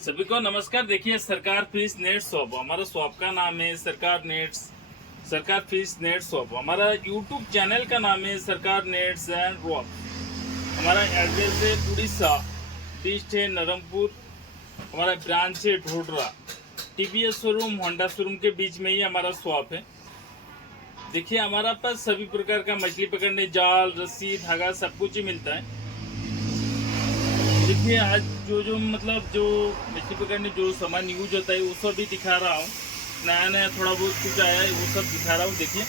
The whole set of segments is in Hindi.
सभी को नमस्कार। देखिए, सरकार फिश नेट शॉप, हमारा शॉप का नाम है सरकार फिश नेट शॉप। हमारा यूट्यूब चैनल का नाम है सरकार नेट्स एंड रॉक। हमारा एड्रेस है उड़ीसा, डिस्ट है नरमपुर, हमारा ब्रांच है Dhodra. TVS showroom, Honda showroom के बीच में ही हमारा शॉप है। देखिए, हमारा पास सभी प्रकार का मछली पकड़ने जाल, रस्सी, धागा सब कुछ ही मिलता है। देखिए, आज जो मछली पकड़ने जो सामान यूज होता है वो सब भी दिखा रहा हूँ। नया नया थोड़ा बहुत कुछ आया है वो सब दिखा रहा हूँ। देखिए,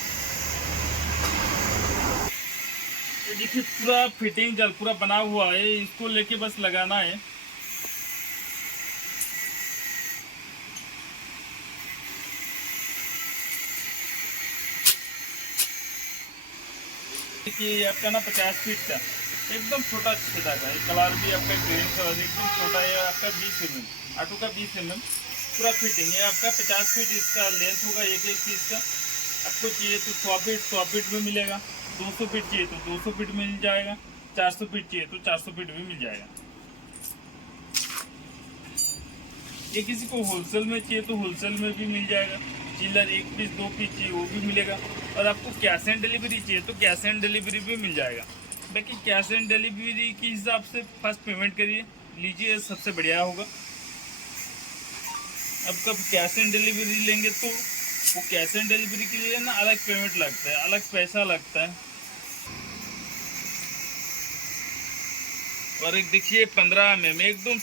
ये देखिए पूरा फिटिंग जाल पूरा बना हुआ है, इसको लेके बस लगाना है। देखिए, ये आपका ना 50 फीट का एकदम छोटा छेदा का कलर भी आपका ग्रीन कलर एकदम छोटा है। आपका 20 mm ऑटो का 20 mm पूरा फिटिंग है। आपका 50 फीट इसका लेंथ होगा एक पीस का। आपको चाहिए तो 100 फीट में मिलेगा, 200 फीट चाहिए तो 200 फीट मिल जाएगा, 400 फीट चाहिए तो 400 फीट भी मिल जाएगा। ये किसी को होलसेल में चाहिए तो होलसेल में भी मिल जाएगा। चिल्लर 1 पीस 2 पीस चाहिए वो भी मिलेगा। और आपको कैश एंड डिलीवरी चाहिए तो कैश एंड डिलीवरी भी मिल जाएगा। बाकी कैश एंड डिलीवरी के हिसाब से फर्स्ट पेमेंट करिए, लीजिए, सबसे बढ़िया होगा। अब कब कैश एंड डिलीवरी लेंगे तो वो कैश एंड डिलीवरी के लिए ना अलग पेमेंट लगता है, अलग पैसा लगता है। और एक देखिए 15 mm एकदम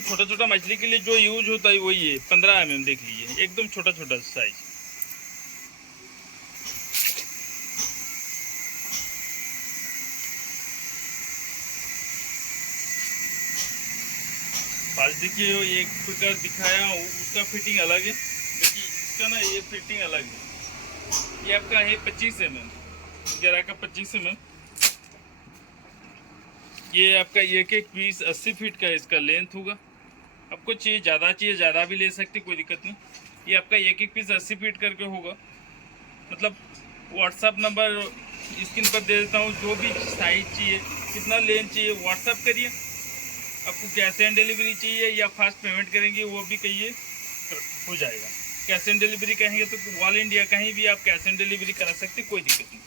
छोटा छोटा मछली के लिए जो यूज होता है वही है। 15 mm देख लीजिए, एकदम छोटा छोटा साइज। पास देखिए, एक प्रकार दिखाया हूँ उसका फिटिंग अलग है, क्योंकि इसका ना ये फिटिंग अलग है। ये आपका है 25 mm, जरा का 25 mm। ये आपका एक पीस 80 फीट का इसका लेंथ होगा। आपको चाहिए ज़्यादा भी ले सकते, कोई दिक्कत नहीं। ये आपका एक पीस 80 फीट करके होगा। मतलब व्हाट्सअप नंबर स्क्रीन पर दे देता हूँ, जो भी साइज चाहिए, कितना लेंथ चाहिए व्हाट्सअप करिए। आपको कैश एंड डिलीवरी चाहिए या फास्ट पेमेंट करेंगे वो भी कहिए, हो जाएगा। कैश एंड डिलीवरी कहेंगे तो ऑल इंडिया कहीं भी आप कैश एंड डिलीवरी करा सकते, कोई दिक्कत नहीं।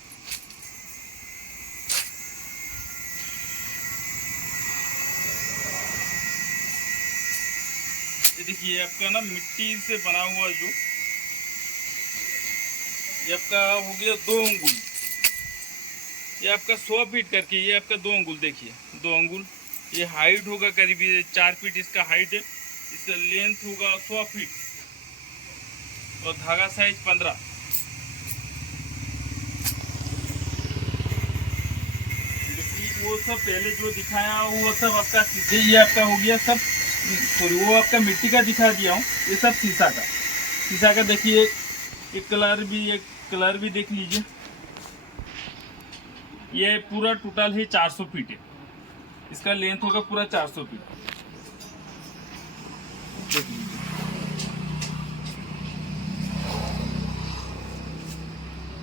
ये देखिए, आपका ना मिट्टी से बना हुआ ये आपका हो गया 2 अंगुल। ये आपका 100 फीट करके, ये आपका 2 अंगुल देखिए, 2 अंगुल। ये हाइट होगा करीब 4 फीट इसका हाइट है। इसका लेंथ होगा 100 फीट और धागा साइज 15। वो सब पहले जो दिखाया वो सब आपका सीधे, ये आपका हो गया सब सॉरी, वो आपका मिट्टी का दिखा दिया हूँ। ये सब शीशा का देखिए। एक कलर भी देख लीजिए। ये पूरा टोटल है 400 फीट है। इसका लेंथ होगा पूरा 400 फीट। देख लीजिए,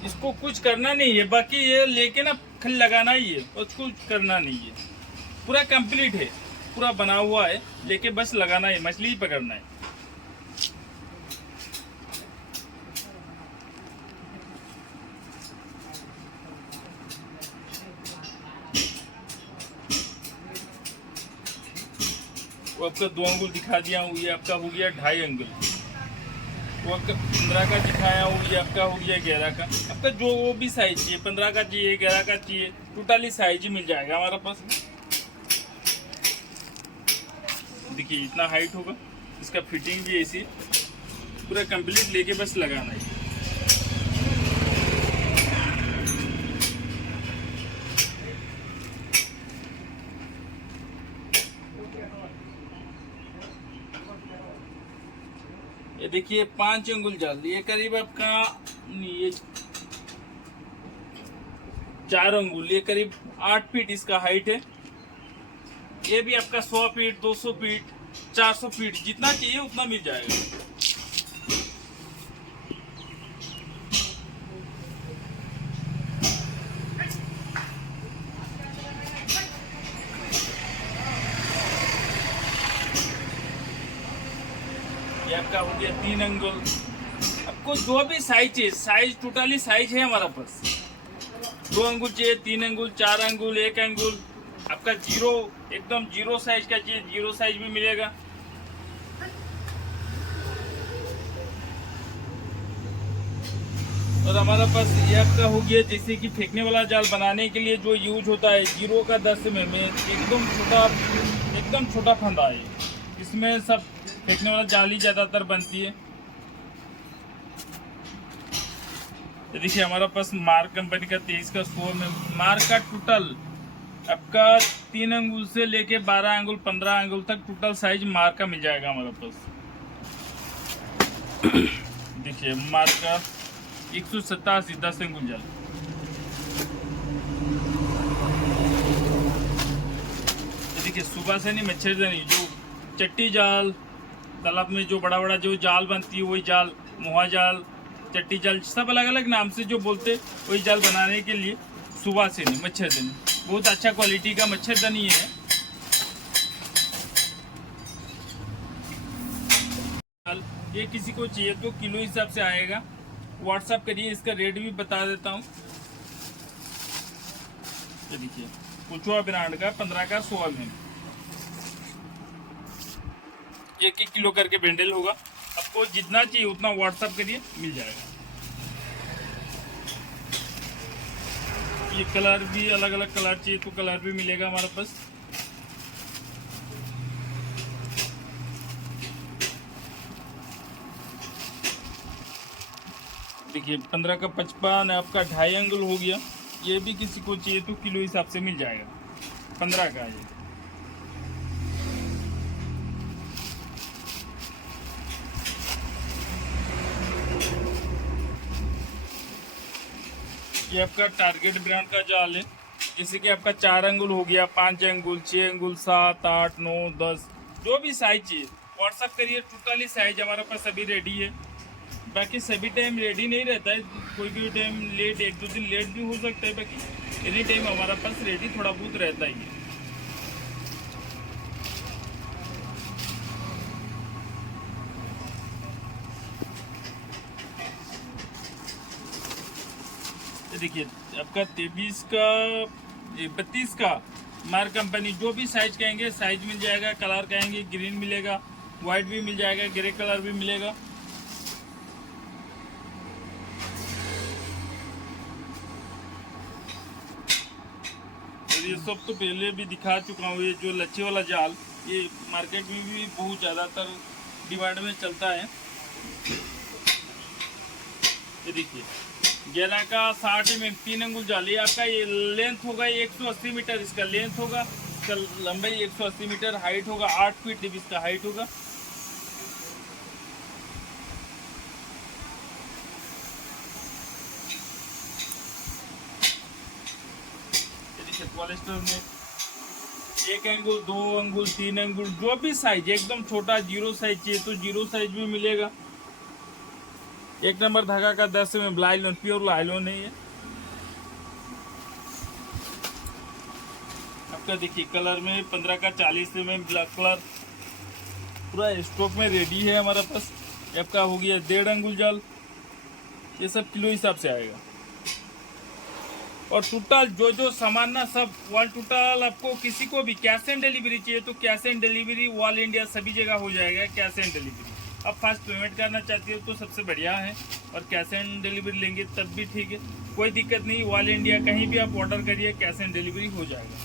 इसको कुछ करना नहीं है, बाकी ये लेके ना खल लगाना ही है और कुछ करना नहीं है। पूरा कंप्लीट है, पूरा बना हुआ है, लेके बस लगाना है, मछली ही पकड़ना है। वो आपका 2 अंगुल दिखा दिया हूँ, ये आपका हो गया 2.5 अंगुल। वो आपका 15 का दिखाया हूँ, ये आपका हो गया 11 का। आपका जो वो भी साइज चाहिए, 15 का चाहिए, 11 का चाहिए, टोटली साइज ही मिल जाएगा हमारे पास। देखिए, इतना हाइट होगा, इसका फिटिंग भी ऐसी पूरा कंप्लीट लेके बस लगाना है। ये देखिए 5 अंगुल जाल, ये करीब आपका ये 4 अंगुल, ये करीब 8 फीट इसका हाइट है। ये भी आपका 100 फीट 200 फीट 400 फीट जितना चाहिए उतना मिल जाएगा। ये 3 अंगुल, आपको जो भी साइज है, साइज टोटली साइज है हमारा पास। 2 अंगुल चाहिए, 3 अंगुल, 4 अंगुल, 1 अंगुल, आपका जीरो, एकदम जीरो साइज का चाहिए, जीरो साइज भी मिलेगा। और हमारा पास ये आपका हो गया जैसे कि फेंकने वाला जाल बनाने के लिए जो यूज होता है, 0 का 10 में एकदम छोटा फंदा है। इसमें सब फेंकने वाला जाल ही ज़्यादातर बनती है। ये देखिए हमारा पास मार्क कंपनी का 23 का 100 में मार्क का टोटल आपका 3 अंगुल से लेके 12 अंगुल 15 अंगुल तक टोटल साइज मार्क का मिल जाएगा हमारे पास। देखिए मार्क का 187 10 अंगुल जाल। देखिए सुबह से नहीं, मच्छरदानी जो चट्टी जाल, तालाब में जो बड़ा बड़ा जो जाल बनती है वही जाल, मुहा जाल, चट्टी जाल, सब अलग अलग नाम से जो बोलते वही जाल बनाने के लिए सुबह से नहीं, मच्छरदानी बहुत अच्छा क्वालिटी का मच्छरदानी है। ये किसी को चाहिए तो किलो हिसाब से आएगा, व्हाट्सअप करिए, इसका रेट भी बता देता हूँ। ये देखिए कुचुआ ब्रांड का 15 का 100 में 1-1 किलो करके बंडल होगा। आपको जितना चाहिए उतना व्हाट्सअप करिए, मिल जाएगा। ये कलर भी अलग अलग कलर चाहिए तो कलर भी मिलेगा हमारे पास। देखिए 15 का 55 आपका 2.5 अंगुल हो गया। ये भी किसी को चाहिए तो किलो हिसाब से मिल जाएगा, 15 का ये आपका टारगेट ब्रांड का जाल है। जैसे कि आपका 4 अंगुल हो गया, 5 अंगुल, 6 अंगुल, 7, 8, 9, 10, जो भी साइज चाहिए व्हाट्सअप करिए। टोटली साइज हमारे पास अभी रेडी है। बाकी सभी टाइम रेडी नहीं रहता है, कोई भी टाइम लेट, 1-2 दिन लेट भी हो सकता है। बाकी एनी टाइम हमारा पास रेडी थोड़ा बहुत रहता ही है। देखिए आपका 23 का 32 का मार्क कंपनी, जो भी साइज कहेंगे साइज मिल जाएगा। कलर कहेंगे ग्रीन मिलेगा, वाइट भी मिल जाएगा, ग्रे कलर भी मिलेगा। ये सब तो पहले भी दिखा चुका हूँ। ये जो लच्छे वाला जाल, ये मार्केट में भी बहुत ज़्यादातर डिमांड में चलता है। ये देखिए 11 का 60 में 3 अंगुल जाल। ये आपका ये लेंथ होगा 180 मीटर, इसका लेंथ होगा, इसका लंबाई 180 मीटर, हाइट होगा 8 फीट इसका हाइट होगा। पॉलिस्टर में 1 अंगुल, 2 अंगुल, 3 अंगुल, जो भी साइज, एकदम छोटा जीरो साइज चाहिए तो जीरो साइज भी मिलेगा। 1 नंबर धागा का 10 में लाइलॉन, प्योर लाइलॉन है ये। आपका देखिए कलर में 15 का 40 में ब्लैक कलर पूरा स्टॉक में रेडी है हमारा पास। आपका हो गया 1.5 अंगुल जाल। ये सब किलो हिसाब से आएगा। और टोटल जो सामान ना सब ऑल टोटल, आपको किसी को भी कैश एंड डिलीवरी चाहिए तो cash and delivery all India सभी जगह हो जाएगा। कैश एंड डिलीवरी अब फास्ट पेमेंट करना चाहती हो तो सबसे बढ़िया है, और कैश एंड डिलीवरी लेंगे तब भी ठीक है, कोई दिक्कत नहीं। ऑल इंडिया कहीं भी आप ऑर्डर करिए, कैश एंड डिलीवरी हो जाएगा।